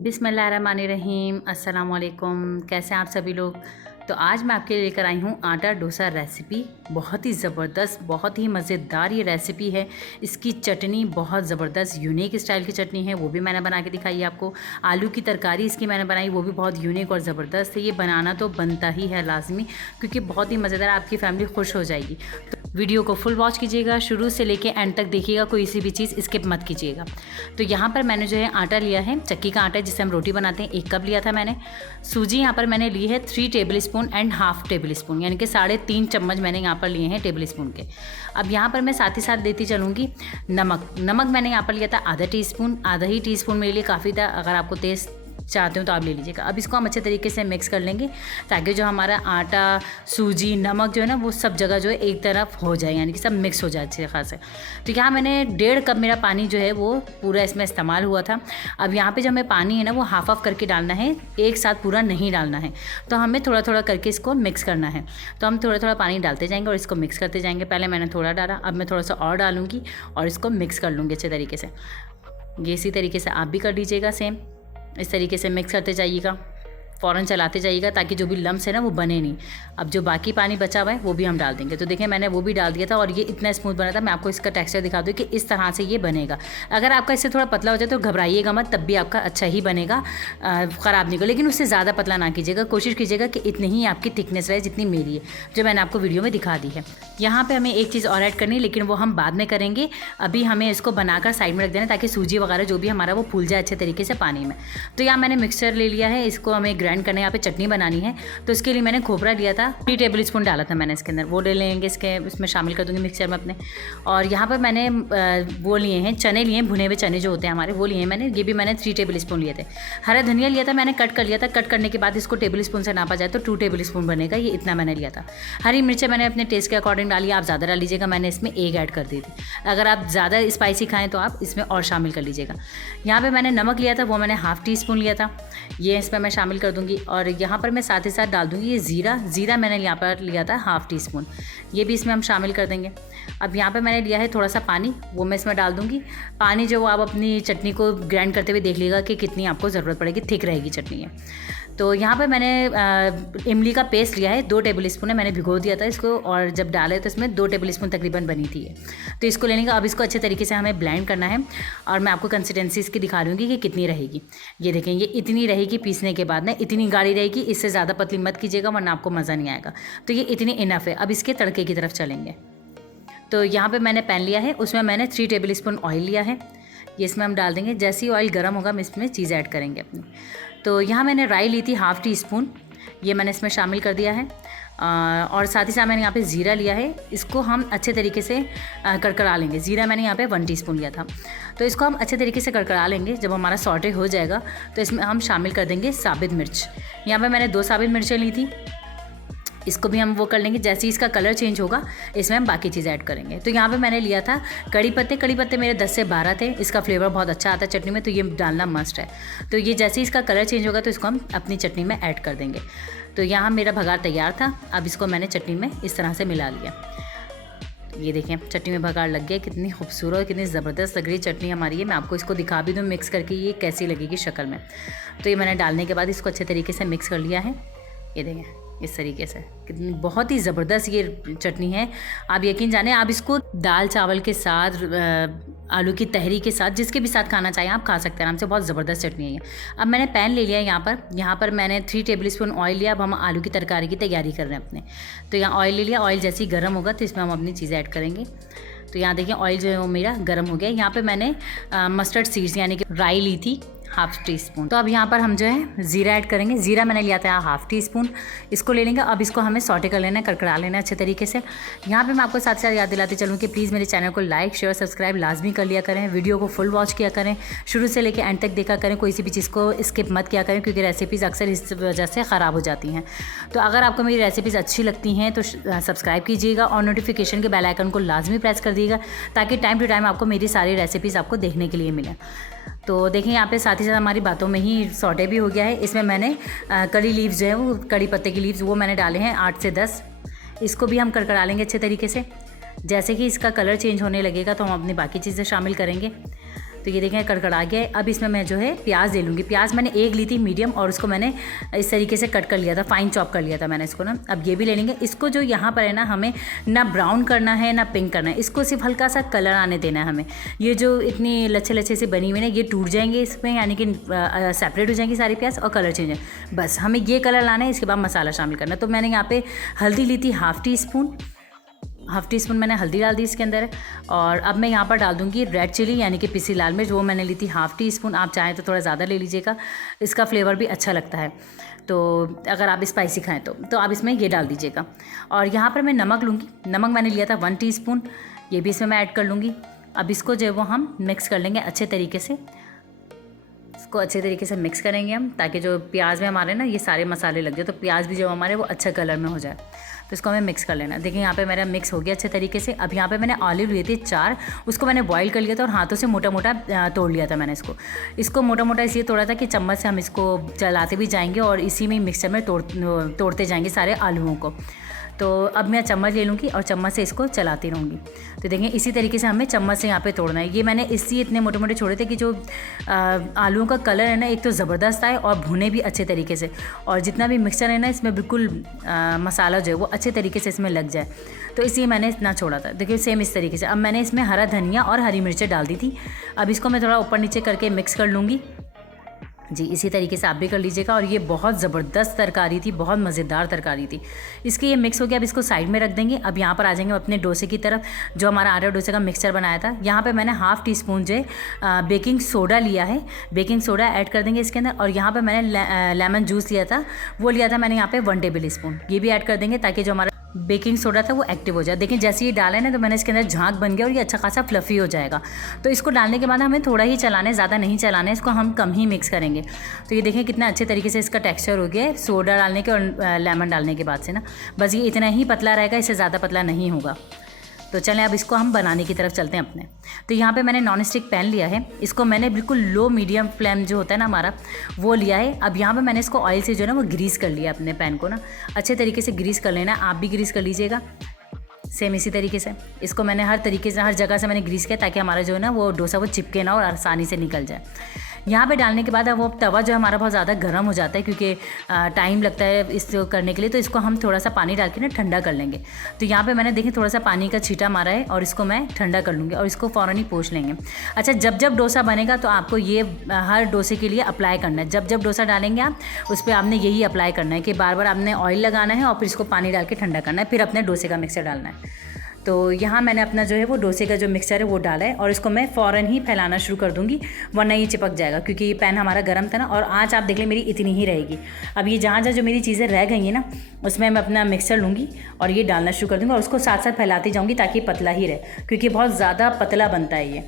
बिस्मिल्लाहिर्रहमानिर्रहीम, अस्सलाम वालेकुम। कैसे हैं आप सभी लोग। तो आज मैं आपके लिए लेकर आई हूँ आटा डोसा रेसिपी। बहुत ही ज़बरदस्त, बहुत ही मज़ेदार ये रेसिपी है। इसकी चटनी बहुत ज़बरदस्त यूनिक स्टाइल की चटनी है, वो भी मैंने बना के दिखाई है आपको। आलू की तरकारी इसकी मैंने बनाई, वो भी बहुत यूनिक और ज़बरदस्त है। ये बनाना तो बनता ही है लाजमी, क्योंकि बहुत ही मज़ेदार, आपकी फैमिली खुश हो जाएगी। तो वीडियो को फुल वॉच कीजिएगा, शुरू से लेके एंड तक देखिएगा, कोई सी भी चीज़ स्किप मत कीजिएगा। तो यहाँ पर मैंने जो है आटा लिया है, चक्की का आटा जिससे हम रोटी बनाते हैं, 1 कप लिया था मैंने। सूजी यहाँ पर मैंने ली है 3 table spoon and half table spoon, यानी कि 3.5 चम्मच मैंने यहाँ पर लिए हैं टेबल स्पून के। अब यहाँ पर मैं साथ ही साथ देती चलूँगी नमक मैंने यहाँ पर लिया था आधा टीस्पून। आधा ही टीस्पून मेरे लिए काफ़ी था, अगर आपको तेज़ चाहते हो तो आप ले लीजिएगा। अब इसको हम अच्छे तरीके से मिक्स कर लेंगे, ताकि जो हमारा आटा, सूजी, नमक जो है ना, वो सब जगह जो है एक तरफ हो जाए, यानी कि सब मिक्स हो जाए अच्छे खासे। तो यहाँ मैंने 1.5 कप मेरा पानी जो है वो पूरा इसमें इस्तेमाल हुआ था। अब यहाँ पे जो हमें पानी है ना, वो हाफ ऑफ करके डालना है, एक साथ पूरा नहीं डालना है। तो हमें थोड़ा थोड़ा करके इसको मिक्स करना है। तो हम थोड़ा थोड़ा पानी डालते जाएंगे और इसको मिक्स करते जाएंगे। पहले मैंने थोड़ा डाला, अब मैं थोड़ा सा और डालूँगी और इसको मिक्स कर लूँगी अच्छे तरीके से। ये इसी तरीके से आप भी कर लीजिएगा, सेम इस तरीके से मिक्स करते जाइएगा, फ़ौरन चलाते जाइएगा, ताकि जो भी लम्स है ना वो बने नहीं। अब जो बाकी पानी बचा हुआ है वो भी हम डाल देंगे। तो देखिए मैंने वो भी डाल दिया था और ये इतना स्मूथ बना था। मैं आपको इसका टेक्सचर दिखा दूँ कि इस तरह से ये बनेगा। अगर आपका इससे थोड़ा पतला हो जाए तो घबराइएगा मत, तब भी आपका अच्छा ही बनेगा, ख़राब नहीं होगा। लेकिन उससे ज़्यादा पतला ना कीजिएगा, कोशिश कीजिएगा कि इतनी ही आपकी थिकनेस रहे जितनी मेरी है, जो मैंने आपको वीडियो में दिखा दी है। यहाँ पर हमें एक चीज़ और ऐड करनी है, लेकिन वो हम बाद में करेंगे। अभी हमें इसको बनाकर साइड में रख देना, ताकि सूजी वगैरह जो भी हमारा वो फूल जाए अच्छे तरीके से पानी में। तो यहाँ मैंने मिक्सचर ले लिया है, इसको हमें ग्राइंड करना है। यहाँ पे चटनी बनानी है, तो इसके लिए मैंने खोपरा लिया था, 3 टेबल स्पून डाला था मैंने इसके अंदर, वो ले लेंगे, इसमें शामिल कर दूंगी मिक्सचर में अपने। और यहाँ पर मैंने वो लिए हैं चने, लिए हैं भुने हुए चने जो होते हैं हमारे, वो लिए हैं मैंने। ये भी मैंने 3 टेबल स्पून लिए थे। हरा धनिया लिया था मैंने, कट कर लिया था। कट करने के बाद इसको टेबल स्पून से नापा जाए तो 2 टेबल स्पून बनेगा, ये इतना मैंने लिया था। हरी मिर्चें मैंने अपने टेस्ट के अकॉर्डिंग डाली, आप ज़्यादा डाल लीजिएगा। मैंने इसमें 1 ऐड कर दी थी। अगर आप ज़्यादा स्पाइसी खाएँ तो आप इसमें और शामिल कर लीजिएगा। यहाँ पर मैंने नमक लिया था, वो मैंने हाफ़ टी स्पून लिया था, ये इसमें मैं शामिल कर दूँगी। और यहाँ पर मैं साथ ही साथ डाल दूँगी ये ज़ीरा मैंने यहाँ पर लिया था हाफ़ टी स्पून, ये भी इसमें हम शामिल कर देंगे। अब यहाँ पे मैंने लिया है थोड़ा सा पानी, वो मैं इसमें डाल दूँगी। पानी जो आप अपनी चटनी को ग्राइंड करते हुए देख लीजिएगा कि कितनी आपको ज़रूरत पड़ेगी, थिक रहेगी चटनी है। तो यहाँ पे मैंने इमली का पेस्ट लिया है, 2 टेबल स्पून है, मैंने भिगो दिया था इसको, और जब डाले तो इसमें 2 टेबल स्पून तकरीबन बनी थी ये। तो इसको लेने का, अब इसको अच्छे तरीके से हमें ब्लेंड करना है, और मैं आपको कंसिस्टेंसी इसकी दिखा दूँगी कि कितनी रहेगी। ये देखें, ये इतनी रहेगी पीसने के बाद ना, इतनी गाढ़ी रहेगी, इससे ज़्यादा पतली मत कीजिएगा वरना आपको मज़ा नहीं आएगा। तो ये इतनी इनफ है। अब इसके तड़के की तरफ चलेंगे। तो यहाँ पे मैंने पैन लिया है, उसमें मैंने 3 टेबल स्पून ऑयल लिया है, ये इसमें हम डाल देंगे। जैसे ही ऑयल गर्म होगा हम इसमें चीज़ ऐड करेंगे अपनी। तो यहाँ मैंने राई ली थी हाफ़ टी स्पून, ये मैंने इसमें शामिल कर दिया है। और साथ ही साथ मैंने यहाँ पे ज़ीरा लिया है, इसको हम अच्छे तरीके से कड़कड़ा लेंगे। ज़ीरा मैंने यहाँ पे 1 टीस्पून लिया था, तो इसको हम अच्छे तरीके से कड़कड़ा लेंगे। जब हमारा सॉटे हो जाएगा तो इसमें हम शामिल कर देंगे साबित मिर्च। यहाँ पे मैंने 2 साबित मिर्चें ली थी, इसको भी हम वो कर लेंगे। जैसे ही इसका कलर चेंज होगा इसमें हम बाकी चीज़ ऐड करेंगे। तो यहाँ पे मैंने लिया था कड़ी पत्ते मेरे 10 से 12 थे। इसका फ्लेवर बहुत अच्छा आता है चटनी में, तो ये डालना मस्ट है। तो ये जैसे ही इसका कलर चेंज होगा तो इसको हम अपनी चटनी में ऐड कर देंगे। तो यहाँ मेरा भगार तैयार था, अब इसको मैंने चटनी में इस तरह से मिला लिया। ये देखें चटनी में भगार लग गया, कितनी खूबसूरत और कितनी ज़बरदस्त लग रही चटनी हमारी है। मैं आपको इसको दिखा भी दूँ मिक्स करके ये कैसी लगेगी शक्ल में। तो ये मैंने डालने के बाद इसको अच्छे तरीके से मिक्स कर लिया है। ये देखें इस तरीके से, कितनी बहुत ही ज़बरदस्त ये चटनी है। आप यकीन जाने, आप इसको दाल चावल के साथ, आलू की तहरी के साथ, जिसके भी साथ खाना चाहिए आप खा सकते हैं आराम से। बहुत ज़बरदस्त चटनी है ये। अब मैंने पैन ले लिया है यहाँ पर मैंने 3 टेबल स्पून ऑयल लिया। अब हम आलू की तरकारी की तैयारी कर रहे हैं अपने। तो यहाँ ऑयल ले लिया, ऑयल जैसे ही गर्म होगा तो इसमें हम अपनी चीज़ें ऐड करेंगे। तो यहाँ देखिए ऑयल जो है वो मेरा गर्म हो गया। यहाँ पर मैंने मस्टर्ड सीड्स यानी कि राई ली थी हाफ़ टी स्पून। तो अब यहाँ पर हम जो है ज़ीरा ऐड करेंगे। ज़ीरा मैंने लिया था हाफ़ टी स्पून, इसको ले लेंगे। अब इसको हमें सॉटे कर लेना है, कड़कड़ा लेना है अच्छे तरीके से। यहाँ पे मैं आपको साथ साथ याद दिलाती चलूँ कि प्लीज़ मेरे चैनल को लाइक शेयर सब्सक्राइब लाजमी कर लिया करें। वीडियो को फुल वॉच किया करें, शुरू से लेकर एंड तक देखा करें, कोई सी भी चीज़ को स्किप मत किया करें, क्योंकि रेसिपीज़ अक्सर इस वजह से ख़राब हो जाती हैं। तो अगर आपको मेरी रेसिपीज़ अच्छी लगती हैं तो सब्सक्राइब कीजिएगा और नोटिफिकेशन के बेल आइकन को लाजमी प्रेस कर दीजिएगा, ताकि टाइम टू टाइम आपको मेरी सारी रेसिपीज़ आपको देखने के लिए मिलें। तो देखें यहाँ पे साथ ही साथ हमारी बातों में ही सॉटे भी हो गया है। इसमें मैंने कड़ी लीव्स जो है वो कड़ी पत्ते की लीव्स वो मैंने डाले हैं 8 से 10। इसको भी हम कड़कड़ा लेंगे अच्छे तरीके से। जैसे कि इसका कलर चेंज होने लगेगा तो हम अपनी बाकी चीज़ें शामिल करेंगे। तो ये देखें कड़कड़ा गया है। अब इसमें मैं जो है प्याज ले लूँगी। प्याज मैंने एक ली थी मीडियम, और उसको मैंने इस तरीके से कट कर लिया था, फाइन चॉप कर लिया था मैंने इसको ना। अब ये भी ले लेंगे। इसको जो यहाँ पर है ना, हमें ना ब्राउन करना है ना पिंक करना है, इसको सिर्फ हल्का सा कलर आने देना है हमें। ये जो इतनी लच्छे लच्छे से बनी हुई ना, ये टूट जाएंगे इसमें, यानी कि सेपरेट हो जाएंगी सारी प्याज और कलर चेंज है। बस हमें ये कलर लाना है, इसके बाद मसाला शामिल करना है। तो मैंने यहाँ पे हल्दी ली थी हाफ़ टी स्पून मैंने हल्दी डाल दी इसके अंदर। और अब मैं यहाँ पर डाल दूँगी रेड चिली, यानी कि पिसी लाल मिर्च, वो मैंने ली थी हाफ़ टी स्पून। आप चाहें तो थोड़ा ज़्यादा ले लीजिएगा, इसका फ्लेवर भी अच्छा लगता है। तो अगर आप स्पाइसी खाएँ तो आप इसमें ये डाल दीजिएगा। और यहाँ पर मैं नमक लूँगी। नमक मैंने लिया था 1 टीस्पून, ये भी इसमें मैं ऐड कर लूँगी। अब इसको जो है वो हम मिक्स कर लेंगे अच्छे तरीके से। इसको अच्छे तरीके से मिक्स करेंगे हम, ताकि जो प्याज में हमारे ना ये सारे मसाले लग जाए, तो प्याज भी जो हमारे वो अच्छा कलर में हो जाए। तो इसको हमें मिक्स कर लेना। देखिए यहाँ पे मेरा मिक्स हो गया अच्छे तरीके से। अब यहाँ पे मैंने ऑलिव लिए थे 4, उसको मैंने बॉईल कर लिया था और हाथों से मोटा मोटा तोड़ लिया था मैंने इसको मोटा मोटा इसलिए तोड़ा था कि चम्मच से हम इसको चलाते भी जाएंगे और इसी में मिक्सचर में तोड़ते जाएंगे सारे आलूओं को। तो अब मैं चम्मच ले लूँगी और चम्मच से इसको चलाती रहूँगी। तो देखें इसी तरीके से हमें चम्मच से यहाँ पे तोड़ना है। ये मैंने इसलिए इतने मोटे मोटे छोड़े थे कि जो आलूओं का कलर है ना, एक तो ज़बरदस्त आए और भुने भी अच्छे तरीके से, और जितना भी मिक्सचर है ना इसमें बिल्कुल मसाला जो है वो अच्छे तरीके से इसमें लग जाए। तो इसलिए मैंने इतना छोड़ा था। देखिए सेम इस तरीके से। अब मैंने इसमें हरा धनिया और हरी मिर्चें डाल दी थी। अब इसको मैं थोड़ा ऊपर नीचे करके मिक्स कर लूँगी। जी इसी तरीके से आप भी कर लीजिएगा। और ये बहुत ज़बरदस्त तरकारी थी, बहुत मज़ेदार तरकारी थी। इसके ये मिक्स हो गया। अब इसको साइड में रख देंगे। अब यहाँ पर आ जाएंगे अपने डोसे की तरफ, जो हमारा आटा डोसे का मिक्सचर बनाया था। यहाँ पे मैंने हाफ़ टी स्पून जो बेकिंग सोडा लिया है, बेकिंग सोडा ऐड कर देंगे इसके अंदर। और यहाँ पर मैंने लेमन जूस लिया था, वो लिया था मैंने यहाँ पर 1 टेबल स्पून, ये भी ऐड कर देंगे ताकि जो हमारा बेकिंग सोडा था वो एक्टिव हो जाए। देखिए जैसे ये डाला है ना, तो मैंने इसके अंदर झाग बन गया और ये अच्छा खासा फ्लफ़ी हो जाएगा। तो इसको डालने के बाद हमें थोड़ा ही चलाना है, ज़्यादा नहीं चलाना है, इसको हम कम ही मिक्स करेंगे। तो ये देखें कितना अच्छे तरीके से इसका टेक्सचर हो गया है सोडा डालने के और लेमन डालने के बाद से ना। बस ये इतना ही पतला रहेगा, इससे ज़्यादा पतला नहीं होगा। तो चलें अब इसको हम बनाने की तरफ चलते हैं अपने। तो यहाँ पे मैंने नॉन स्टिक पैन लिया है, इसको मैंने बिल्कुल लो मीडियम फ्लेम जो होता है ना हमारा, वो लिया है। अब यहाँ पे मैंने इसको ऑयल से जो है ना वो ग्रीस कर लिया, अपने पैन को ना अच्छे तरीके से ग्रीस कर लेना। आप भी ग्रीस कर लीजिएगा सेम इसी तरीके से। इसको मैंने हर तरीके से, हर जगह से मैंने ग्रीस किया ताकि हमारा जो है ना वो डोसा वो चिपके ना और आसानी से निकल जाए। यहाँ पे डालने के बाद अब वो तवा जो है हमारा बहुत ज़्यादा गर्म हो जाता है, क्योंकि टाइम लगता है इसको करने के लिए। तो इसको हम थोड़ा सा पानी डाल के ना ठंडा कर लेंगे। तो यहाँ पे मैंने देखिए थोड़ा सा पानी का छींटा मारा है और इसको मैं ठंडा कर लूँगी और इसको फ़ौरन ही पोंछ लेंगे। अच्छा, जब जब डोसा बनेगा तो आपको ये हर डोसे के लिए अप्लाई करना है। जब जब डोसा डालेंगे आप, उस पर आपने यही अप्लाई करना है कि बार बार आपने ऑयल लगाना है और फिर इसको पानी डाल के ठंडा करना है, फिर अपने डोसे का मिक्सर डालना है। तो यहाँ मैंने अपना जो है वो डोसे का जो मिक्सचर है वो डाला है और इसको मैं फ़ौरन ही फैलाना शुरू कर दूँगी, वरना ये चिपक जाएगा, क्योंकि ये पैन हमारा गर्म था ना। और आँच आप देख लें मेरी इतनी ही रहेगी। अब ये जहाँ जहाँ जो मेरी चीज़ें रह गई हैं ना, उसमें मैं अपना मिक्सचर लूँगी और ये डालना शुरू कर दूँगी और उसको साथ साथ फैलाती जाऊँगी ताकि पतला ही रहे, क्योंकि बहुत ज़्यादा पतला बनता है ये।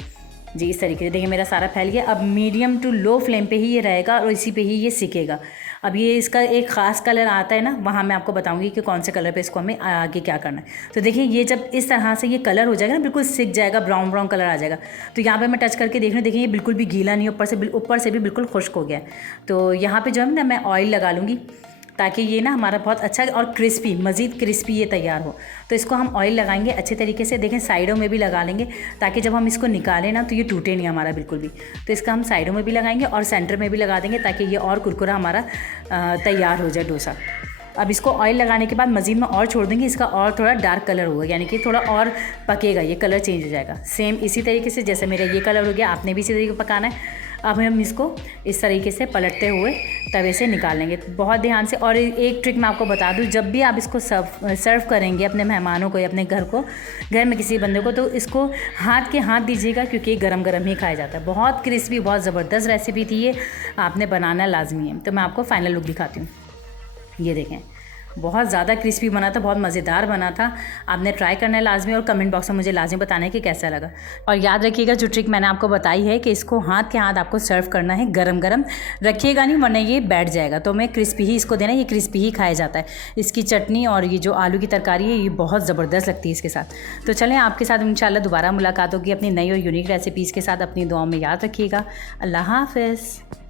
जी इस तरीके से देखिए मेरा सारा फैल गया। अब मीडियम टू लो फ्लेम पे ही ये रहेगा और इसी पे ही ये सिकेगा। अब ये इसका एक ख़ास कलर आता है ना, वहाँ मैं आपको बताऊंगी कि कौन से कलर पे इसको हमें आगे क्या करना है। तो देखिए ये जब इस तरह से ये कलर हो जाएगा ना, बिल्कुल सिक जाएगा, ब्राउन ब्राउन कलर आ जाएगा। तो यहाँ पे मैं टच करके देख रही हूँ, देखिए ये बिल्कुल भी गीला नहीं, ऊपर से भी बिल्कुल खुश्क हो गया। तो यहाँ पर जो है ना मैं ऑयल लगा लूँगी ताकि ये ना हमारा बहुत अच्छा और क्रिस्पी, मज़ीद क्रिस्पी ये तैयार हो। तो इसको हम ऑयल लगाएंगे अच्छे तरीके से। देखें साइडों में भी लगा लेंगे ताकि जब हम इसको निकालें ना तो ये टूटे नहीं हमारा बिल्कुल भी। तो इसका हम साइडों में भी लगाएंगे और सेंटर में भी लगा देंगे ताकि ये और कुरकुरा हमारा तैयार हो जाए डोसा। अब इसको ऑयल लगाने के बाद मज़ीद में और छोड़ देंगे, इसका और थोड़ा डार्क कलर होगा, यानी कि थोड़ा और पकेगा, ये कलर चेंज हो जाएगा। सेम इसी तरीके से जैसे मेरा ये कलर हो गया, आपने भी इसी तरीके पकाना है। अब हम इसको इस तरीके से पलटते हुए तवे से निकाल लेंगे बहुत ध्यान से। और एक ट्रिक मैं आपको बता दूं, जब भी आप इसको सर्व करेंगे अपने मेहमानों को या अपने घर में किसी बंदे को, तो इसको हाथ के हाथ दीजिएगा, क्योंकि गरम गरम ही खाया जाता है। बहुत क्रिस्पी, बहुत ज़बरदस्त रेसिपी थी ये, आपने बनाना लाजमी है। तो मैं आपको फाइनल लुक दिखाती हूँ। ये देखें बहुत ज़्यादा क्रिस्पी बना था, बहुत मज़ेदार बना था। आपने ट्राई करना है लाजमी और कमेंट बॉक्स में मुझे लाजमी बताना है कि कैसा लगा। और याद रखिएगा जो ट्रिक मैंने आपको बताई है कि इसको हाथ के हाथ आपको सर्व करना है, गरम गरम रखिएगा नहीं, वरना ये बैठ जाएगा। तो मैं क्रिस्पी ही इसको देना, ये क्रिस्पी ही खाया जाता है। इसकी चटनी और ये जो आलू की तरकारी है ये बहुत ज़बरदस्त लगती है इसके साथ। तो चलें आपके साथ इंशाल्लाह दोबारा मुलाकात होगी अपनी नई और यूनिक रेसिपीज़ के साथ। अपनी दुआओं में याद रखिएगा। अल्लाह हाफ़िज़।